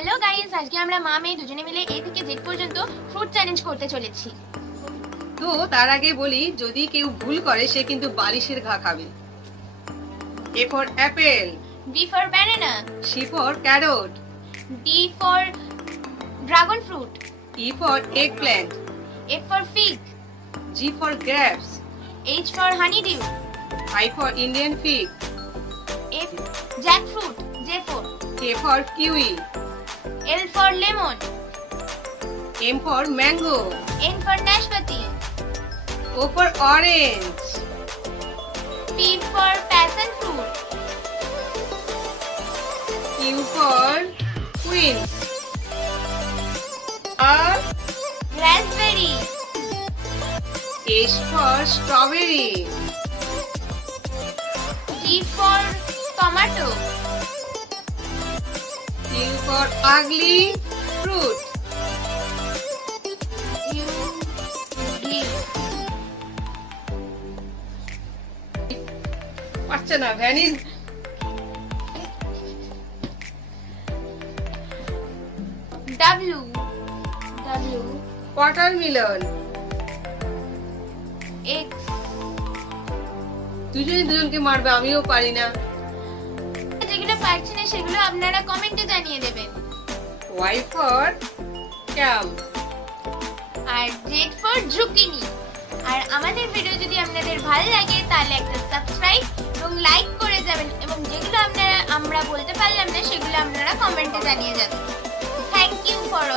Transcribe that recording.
Hello guys, আজকে আমরা মা মেয়ে দুজনে মিলে এ থেকে জেড পর্যন্ত ফ্রুট চ্যালেঞ্জ করতে চলেছি। তো তার আগে বলি, যদি কেউ ভুল করে সে কিন্তু বালিশের ঘা খাবে। A for apple, B for banana, C for carrot, D for dragon fruit, E for eggplant, F for fig, G for grapes, H for honeydew, I for Indian fig, F jackfruit, J for, K for kiwi, L for lemon, M for mango, N for nashpati, O for orange, P for passion fruit, Q for quince, R, raspberry, S for strawberry, T for tomato, U for ugly fruit. U, D, পারছে না Venice. W, watermelon. X, দুজনে দুজনকে মারবে, আমিও পারি না। যেগুলো পারছি না সেগুলো আপনারা কমেন্টে জানিয়ে দেবেন। Y for cam. আর জেড ফর জুকিনি। আর আমাদের ভিডিও যদি আপনাদের ভালো লাগে তাহলে একটা সাবস্ক্রাইব এবং লাইক করে যাবেন, এবং যেগুলো আমরা বলতে পারলাম না সেগুলো আপনারা কমেন্টে জানিয়ে যাবেন। Thank you for watching.